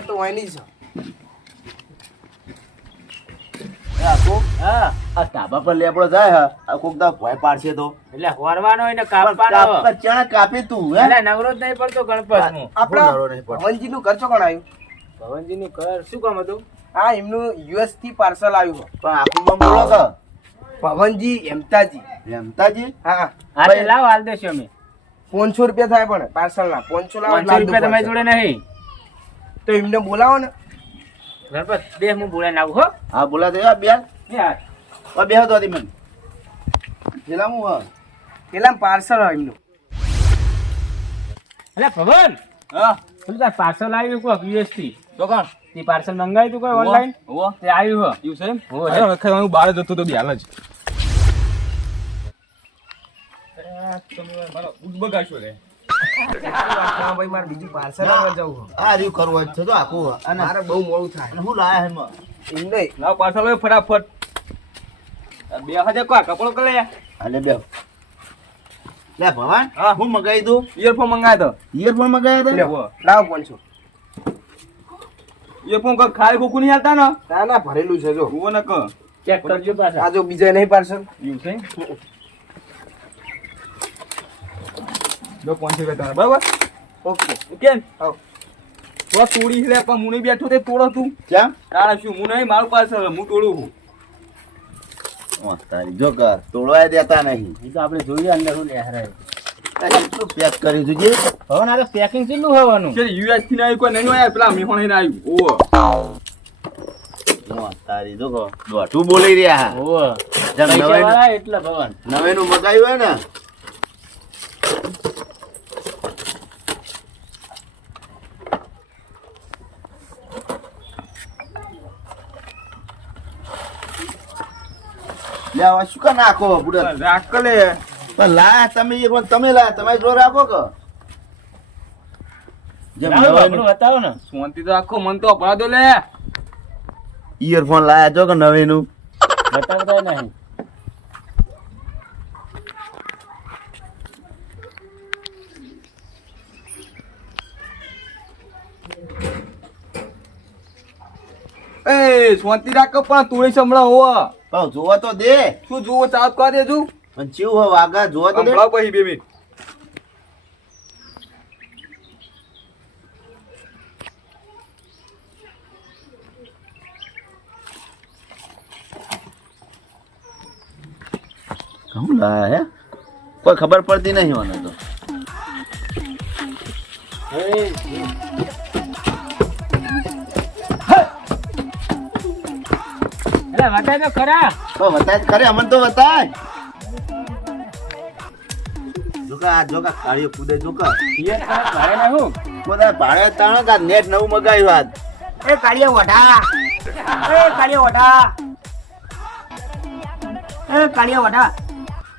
તો વાયની છે હા. આ ધાબા પર લેબડો જાય હા. કોક દા ભોય પાડશે તો. એટલે હોરવાનો હોય કાપવાનો. ચણા કાપી તું હે? નવરો જ નહીં પડતો ગણપતનું આપણા નવરો નહીં પડતો. ભવનજીનું ઘર ચોકણ આવ્યું? ભવનજી નું ઘર શું કામ હતું? હા એમનું યુએસથી પાર્સલ આવ્યું. છે. પણ આખું નામ બોલો કે ભવનજી હેમતાજી. હેમતાજી? હા. હા લાવ હાલ દેશો અમે. પાંચસો રૂપિયા થાય પણ પાર્સલ ના. પોનસો લાવો રૂપિયા તમારી જોડે નહીં. તો એમને બોલાવો ને. ગણપત બે હું બોલાવીને આવું હો. હા બોલા દે આ બે બે હતો હતી મને. પેલા હું હા. પેલા પાર્સલ હોય એમનું. એટલે પવન હા. તું તાર પાર્સલ આવ્યું કોક યુએસથી તો કોણ? તે પાર્સલ મંગાવ્યું તું કોઈ ઓનલાઈન હો તે આવ્યું હો. યુ સેમ હો. અરે વખત હું બહાર જતો તો બી હાલ જ. તમે મારો બગાડશો રે. હા ભાઈ મારે બીજું પાર્સલ લેવા જવું આ રહ્યું કરવું છે તો આખું અને મારે બહુ મોડું થાય અને હું લાયા હેમાં એમને લાવ પાર્સલ હોય ફટાફટ બે હજાર કા કપડો કરે અલે બેહો લે ભવાન હા. હું મગાવી દઉં ઇયરફોન મંગાય તો ઇયરફોન મગાવ્યા ઓવો. લાવો પાંચસો ઇયરફોન કઈ ખાલી ખોખું નહીં હાલતા ને ના ના ભરેલું છે જો હું ન ક ચેક કરજો પાછા આ જો બીજા નહીં પાર્સલ એવું છે જો પાંચસો રૂપિયા તારા? બરાબર? ઓકે. કેમ? હા. તો તોડી લે પણ હું નહીં બેઠો તે તોડો તું. કેમ? તારા શું હું નહીં? મારું પાસે હું તોડું છું. તારી જો કર તોડવાય દેતા નહીં. એ તો આપણે જોઈએ અંદર શું લેહરાય. પેક કર્યું તું જે? ભવન પેકિંગ કેટલું હોવાનું કે યુએસથી કોઈ નહીં આવ્યા? પેલા મેહોણ ને આવ્યું. ઓ તારી જો કર. દોઢું બોલી રહ્યા. ઓહો. જેમ એટલે ભવન. નવેનું મગાવ્યું હોય ને? લે હવે શું કા નાખો બુડા? રાખલે પણ લાયા તમે એક વાર તમે લાયા તમે જો રાખો કે? જેમ લાવો, નવાઈનું આપણું બતાવો ને. શાંતિ તો આખો મન તો અપડા દો લે. ઇયરફોન લાયા જો કે નવેનું? બતાવતા નહીં. એ શાંતિ રાખો પણ તુળી સંભળાવ હોવા. પણ જોવા તો દે. શું જુઓ ચાલુ કરી દેજો પણ ચીવ હો વાગા જોવા તો દે. સંભળાવ પછી બે મિનિટ. લાયા હે? કોઈ ખબર પડતી નહીં મને તો. તો ખરા. તો તો ખરે અમને તો બતાય. જોકા જોકા કાળીઓ કૂદે જોકા પિયર ભાડે ને હું? બધા ભાડે તાણો કા નેટ નવું મગાવ્યું આજ? એ કાળિયા વઢા. એ કાળિયા વઢા. એ કાળિયા વઢા.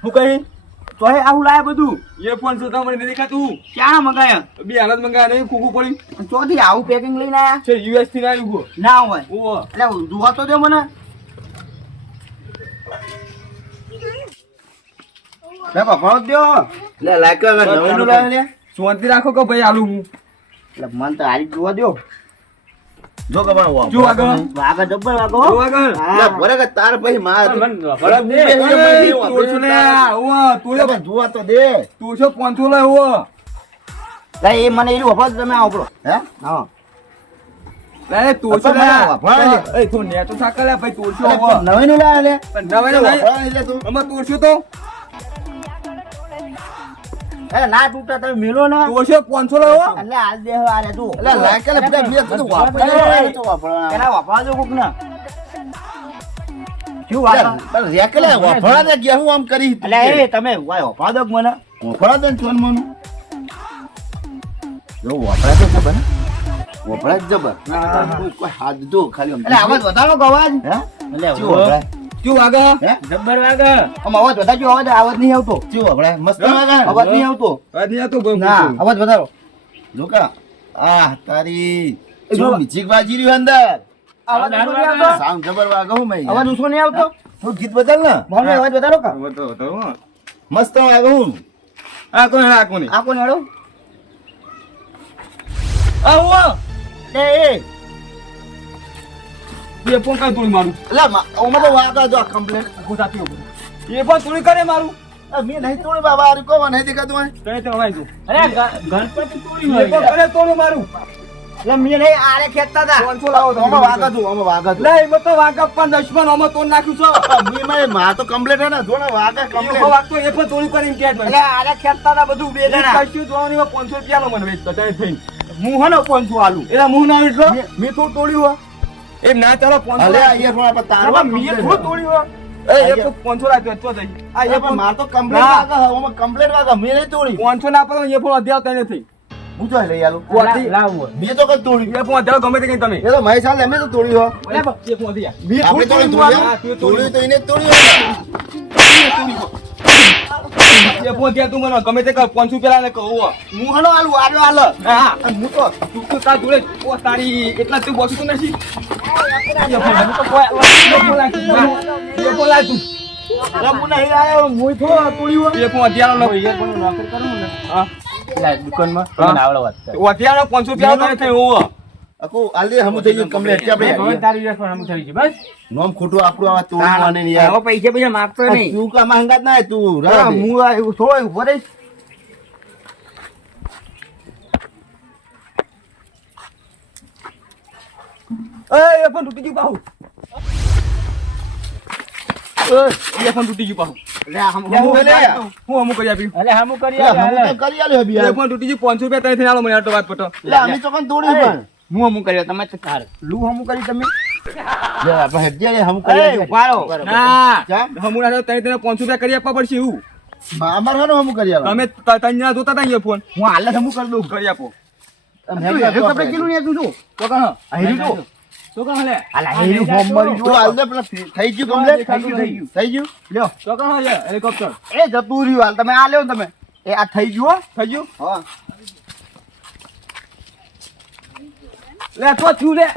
હું કહી? તો આવું લાયા બધું. ઇયરફોન છે તમને નથી દેખાતું ક્યાં મંગાયા? બે હાલત મંગાયા નહીં પડ્યું ચોથી આવું પેકિંગ લઈને આયા? છે યુએસથી આવ્યું હો ના હોય. ઓવો એટલે જોવા તો દે મને. લે પકડો દો. લે લાઈક હવે નવીનું લાવે લે. શાંતિ રાખો કે ભાઈ આલું હું? એટલે મન તો હારી જોવા દો જો કે પણ જો આગળ. વાગા જબ્બર વાગો. જો આગળ. લે ભરે તાર પછી માર. મને ભરત દે. તું ને ઓવો, તોડ્યો પણ જોવા તો દે. તોડશો પાંચસો લે ઓ લે એ મને એનું વફા તમે આવો હે? હા. લે લે એ તો નેટો સાકા લે ભાઈ તોડશો ઓવો નવીનું લે. લે નવે ને. તું. આમાં તોડશો તો? એ ના તૂટા તમે મેલો ને. તોડશો પાંચસો લે ઓવો એટલે હાલ દે હવે આલે તું. એટલે લાઈક કરે બધા બે તું વાપરે તો વાપરા. પેલા વફા દો કોક ને શું વાત? પણ રેકલે વાપરા દે ગયા હું આમ કરી એટલે એ તમે વાય વફા દો મને. વફળા દો ચોન મને જો વફળા તો ને. વાપરા જ જબર. કોઈ- હાથ દો ખાલી એટલે આવાજ વધારો કે હે? એટલે શું વાગે? હે? જબ્બર વાગે. આમ અવાજ વધારજો અવાજ અવાજ નહીં આવતો. ચેવો આપણે મસ્ત વાગે અવાજ નહીં આવતો. અવાજ નહીં આવતો ના અવાજ વધારો. જોકા આ તારી એ જો. જો વાજી રહ્યું અંદર? અવાજ નહીં આવતો? સાઉન્ડ જબર વાગે હું મેં અવાજ ઉસો નહીં આવતો? હું? ગીત બદલ ને. મોને અવાજ વધારો કા? બતાવો, બતાવો, મસ્ત વાગે હું. આ કોણ આ કોણ આ કોણ હેડો આ એ એ. એ પણ કઈ તોડી મારું. એટલે ઓમાં તો વાગા જો કમ્પ્લેન ગોતાતી ઊભો એ પણ તોડી કરે મારું. મેં નહીં તોડી બાબા આ કોવા નહીં દેખાતું હોય. તને તો હવાય તું અરે ગણપતિ તોડી એ પણ કરે તોડું મારું. એટલે મેં નહીં આરે ખેંચતા હતા પાંચસો લાવો તમે. ઓમાં વાગા તું ઓમાં વાગા તું લે એમાં તો વાગા પણ દશમન આમાં તોડ નાખ્યું છે. મી માં માં તો કમ્પ્લેટ હે ને. ને વાગા એ કમ્પ્લેટ વાગતો એ પણ તોડી કરીને કે એટલે આરે ખેંચતા હતા બધું બે જણા. કશું જોવાની માં 500 રૂપિયાનો મને વેચતો તને થઈને. હું હે ને આલુ? એટલો? મેં થોડું તોડ્યું હો. એમ ના ચાલો 500 અલે મેં થોડું તોડ્યું એ એ પણ 500 રાખ્યો તો થઈ. આ એ એ પણ પણ માર તો કમ્પ્લેટ વાગા ઓમાં કમ્પ્લેટ વાગા મેં નહીં તોડી. 500 ના તો એ પણ અધ્યાવ તને થઈ હું તો લઈ આલું? પોતી. લાવો મેં તો કઈ તોડી એ પણ અધ્યાવ ગમે તે કઈ તમે. એ તો મહેશ હાલ અમે તો તોડી હો. એ પણ અધ્યાવ. મેં તોડી તોડી તો એને તોડી પણ અધ્યાવ તું મને ગમે તે કર 500 પેલા ને કહું હો. હાલો આલુ આલો આલો હા હું તો તું તો તાર જોડે ઓ તારી એટલા તું બોસતું નથી. દુકાનમાં. 500 રૂપિયા અકો આલે હમુ થઈ ગયું કમલે હવે આપણે તારી ઇયરફોન હમ થઈ ગયું. બસ. નોમ ખોટું આપણું આ તોડવાને ને યાર. હવે પૈસા પૈસા માગતો નહીં. તું કા માંગત ના તું? રા હું આ એવું થોય ઊભો રહીશ એ પણ તૂટી ગયું બાહુ એ પણ તૂટી ગયું બાહુ પણ 500 રૂપિયા તને મને વાત પટો. અમે તો પણ તોડ્યું પણ. હું હમું કર્યો તમે કાર લુ હમું કરી તમે? આપણે હેડજે કરી એ આલ્યો. ઊભા રહો. ના. હમું ના તને તને 500 રૂપિયા કરી આપવા પડશે એવું. અમાર હાનો હમુ કરી આલો તમે ત- ત્રણ જણા જોતા હતા ફોન. હું હાલ હમું કરી દઉં. કરી આપો. આમ તું હેડજે હેરું આપણે. કપડે કિલું ને તું જો તો કહો આ હેરું જો. તો કહો લે હાલા હેરું હોમ મરી તો હાલ. દે પેલા થઈ ગયું કમ્પ્લેટ? થઈ ગયું, થઈ ગયું. થઈ ગયું? લ્યો. તો કહો હેલિકોપ્ટર? એ જતું રહ્યું હાલ તમે આ લ્યો તમે. એ આ થઈ ગયું હો. થઈ ગયું? હા. લે તો થયું લે